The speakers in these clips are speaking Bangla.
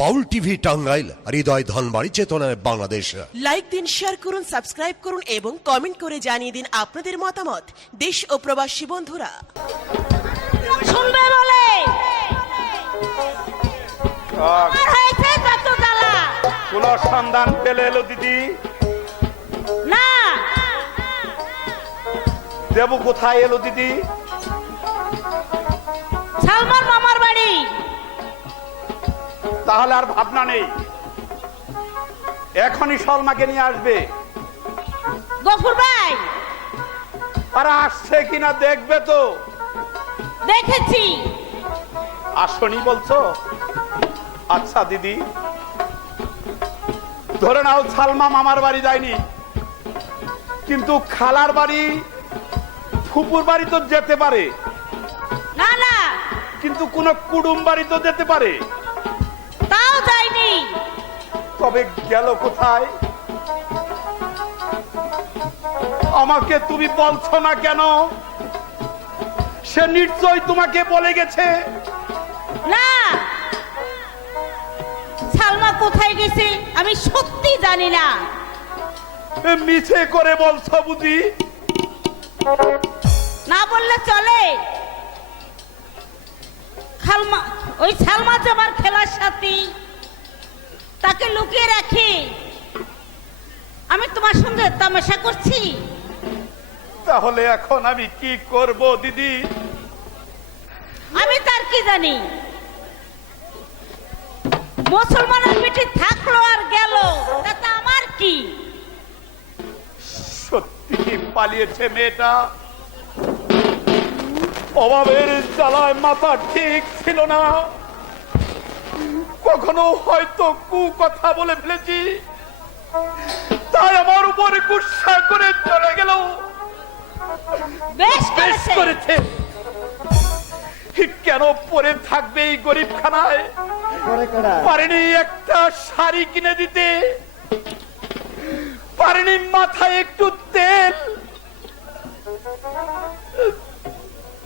বাউল টিভি টাঙ্গাইল হৃদয় ধনবাড়ি চেতনায় বাংলাদেশ। লাইক দিন শেয়ার করুন সাবস্ক্রাইব করুন এবং কমেন্ট করে জানিয়ে দিন আপনাদের মতামত। দেশ ও প্রবাসী বন্ধুরা। শুনবে বলে? কোন সন্ধান পেলে এলো দিদি। না। দেবু কোথায় এলো দিদি? সালমান মামার বাড়ি। তাহলে আর ভাবনা নেই। এখনই সলমাকে নিয়ে আসবে। গফুর ভাই! আর আসছে কিনা দেখবে তো। দেখেছি। আসনি বলছো? আচ্ছা দিদি। ধরে নাও সালমা মামার বাড়ি যায়নি। কিন্তু খালার বাড়ি ফুপুর বাড়ি তো যেতে পারে। না না। কিন্তু কোন কুটুম বাড়ি তো যেতে পারে। তবে গেল কোথায়? আমাকে তুমি বলছো না কেন? সে নিশ্চয় তোমাকে বলে গেছে। না! সালমা কোথায় গেছে আমি সত্যি জানি না। মিছে করে বলছো বুঝি? না বললে চলে। খালমা ওই সালমা যে আমার খেলার সাথী। তাকে লুকিয়ে রাখি। আমি তোমার সঙ্গে তামাশা করছি। তাহলে এখন আমি কি করব দিদি? আমি তার কি জানি? মুসলমানের পিঠে থাকল আর গেল তাতে আমার কি? সত্যি কি পালিয়েছে মেয়েটা? অভাবের জ্বালায় মাথা ঠিক ছিল না। কখনো হয়তো কু কথা বলে ফেলেছি। তাই আমার উপরে গুসা করে চলে গেল। বেশ বেশ করেছে। করেছে। কেন পরে থাকবে এই গরিব খানায় পারেনি একটা শাড়ি কিনে দিতে। পারেনি মাথায় একটু তেল।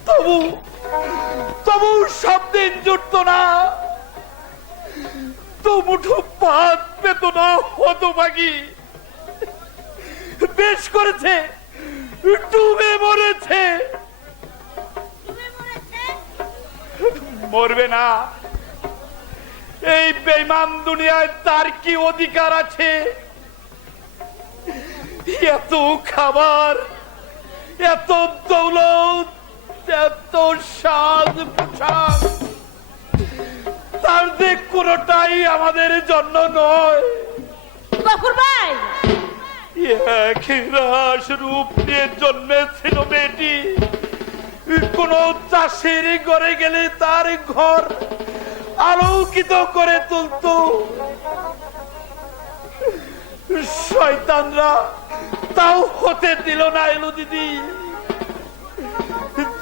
তবু তবু সব দিন জুটতো না। তো মুঠো ভাত পেত না হতভাগী। বেশ করেছে। ডুবে মরেছে। মরবে না। এই বেইমান দুনিয়ায় তার কি অধিকার আছে? এত খাবার এত দৌলত এত সাজ পোশাক। তার যে কোনটাই আমাদের জন্য নয়। গফুর ভাই। এক রূপ নিয়ে জন্মেছিল মেয়েটি। কোন চাষের ঘরে গেলে তার ঘর আলোকিত করে তুলত। শয়তানরা তাও হতে দিল না এলো দিদি।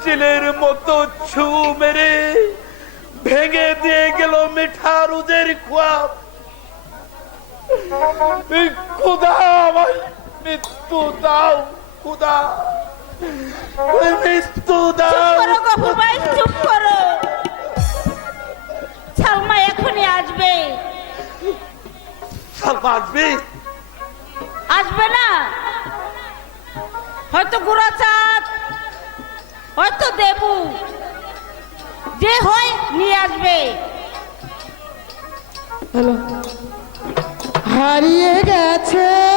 চিলের মতো ছু মেরে ভেঙে দিয়ে গেল মিঠা রুজের খোয়াব খুদা মৃত্যু দাও খুদা মৃত্যু দাও। চুপ করো সালমা এখনই আসবে। সালমা আসবে? আসবে না? হয়তো গুড়া চাঁদ হয়তো দেবু। যে হয় নিয়ে আসবে। হারিয়ে গেছে।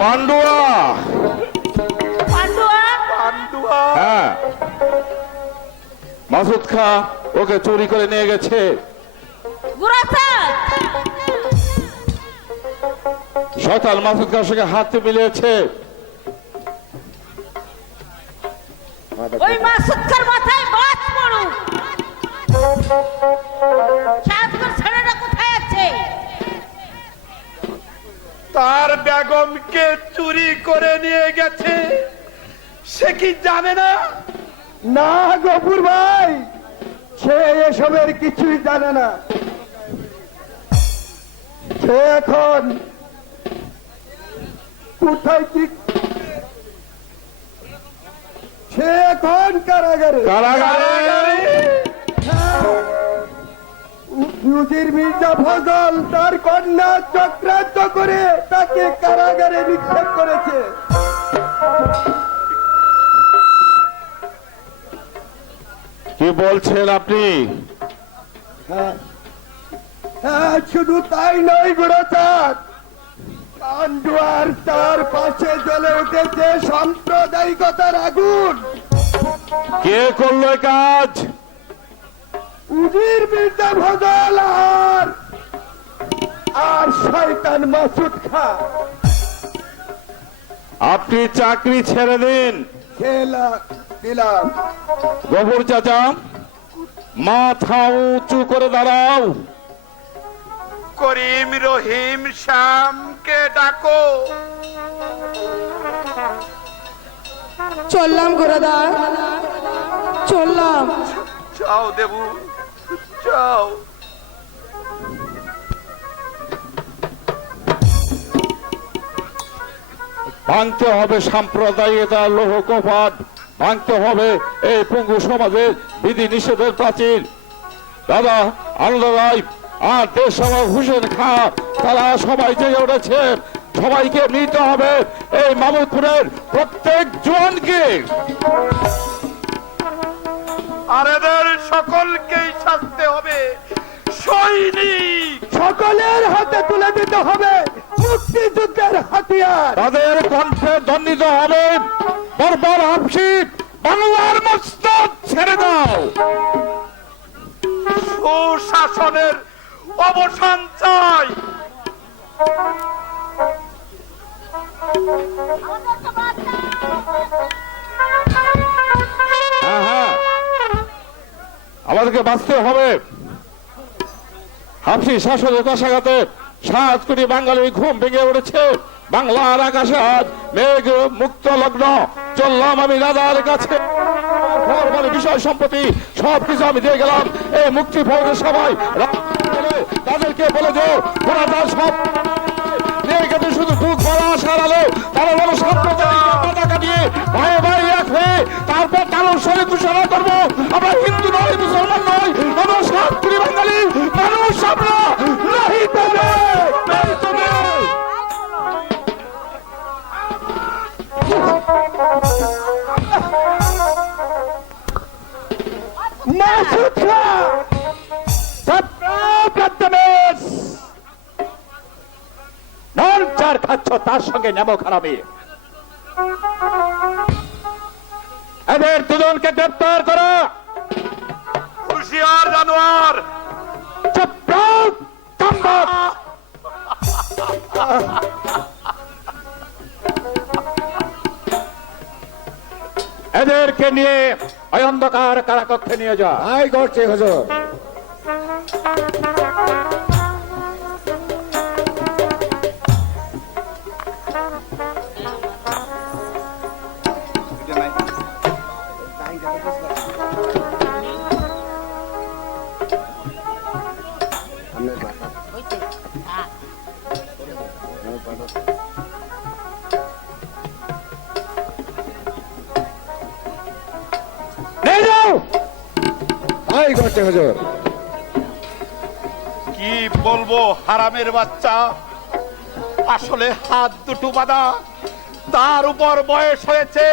পান্ডুয়া। পান্ডুয়া? পান্ডুয়া। হ্যাঁ। মাসুদ খা ওকে চুরি করে নিয়ে গেছে। শয়তান মাসুদ খার সঙ্গে হাতে মিলিয়েছে। ওই মাসুদকার মাথায় বাজ পড়ুক। কোথায় আছে তার বেগমকে চুরি করে নিয়ে গেছে সে কি জানে না? না গফুর ভাই সে এসবের কিছুই জানে না। সে এখন কোথায় কি সে এখন কারাগারে। কারাগারে। ইউজির মির্জা ফজল তার কন্যা চক্রান্ত করে তাকে কারাগারে নিক্ষেপ করেছে। কি বলছেন আপনি? হ্যাঁ। হ্যাঁ শুধু তাই নয় গুড়াচাঁদ পান্ডুয়ার তার পাশে জ্বলে উঠেছে সাম্প্রদায়িকতার আগুন। কে করল কাজ? উজির মির্জা ভজল আর আর শয়তান মাসুদ খা। আপনি চাকরি ছেড়ে দিন। খেলা দিলাম। গবর চাচা মাথা উঁচু করে দাঁড়াও। করিম রহিম শ্যামকে ডাকো। চললাম গোরাদা চললাম। চাও দেবু। যাও। ভাঙতে হবে সাম্প্রদায়িকতার লোহ কপাট ভাঙতে হবে এই পঙ্গু সমাজের বিধি নিষেধের প্রাচীর। দাদা, আনন্দ রায়, আর দেশ সভা হুসেন খা, তারা সবাই জেগে উঠেছে। সবাইকে নিতে হবে এই মামুদপুরের প্রত্যেক জনকে সকলকেই শাস্তে হবে। সৈনিক! সকলের হাতে তুলে দিতে হবে। মুক্তিযুদ্ধের হাতিয়ার। তাদের কণ্ঠে দণ্ডিত হবে বর্বর হাফসি বাংলার মস্তক ছেড়ে দাও। সুশাসনের অবসান চাই। বাঁচতে হবে। হাফসি শাসনের কষাঘাতে সাত কোটি বাঙালির ঘুম ভেঙে উঠেছে। বাংলার আকাশে আজ মেঘ মুক্ত লগ্ন। চললাম আমি দাদার কাছে। বিষয় সম্পত্তি সব কিছু আমি দিয়ে গেলাম। এই মুক্তি ফৌজের সবাই তাদেরকে বলে দিও সব নিয়ে গেছে শুধু বুক ভরা আশার তারা বলো ঘোষণা করব। আমরা হিন্দু নয়, মুসলমান নয়, আমরা কোটি বাঙালি। মানুষ আমরা তার সঙ্গে নেব খারাপি। এদের দুজনকে গ্রেপ্তার করা। হুশিয়ার জানোয়ার। এদেরকে নিয়ে অন্ধকার কারাকক্ষে নিয়ে যা আয় করছে হুজুর। হাজার কি বলব হারামের বাচ্চা? আসলে হাত দুটো বাঁধা। তার উপর বয়স হয়েছে।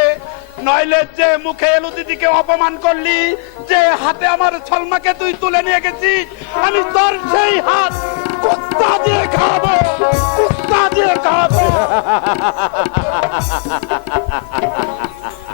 নইলে যে মুখে এলো দিদিকে অপমান করলি যে হাতে আমার ছলমাকে তুই তুলে নিয়ে গেছিস আমি তোর সেই হাত কুত্তা দিয়ে খাব কুত্তা দিয়ে খাব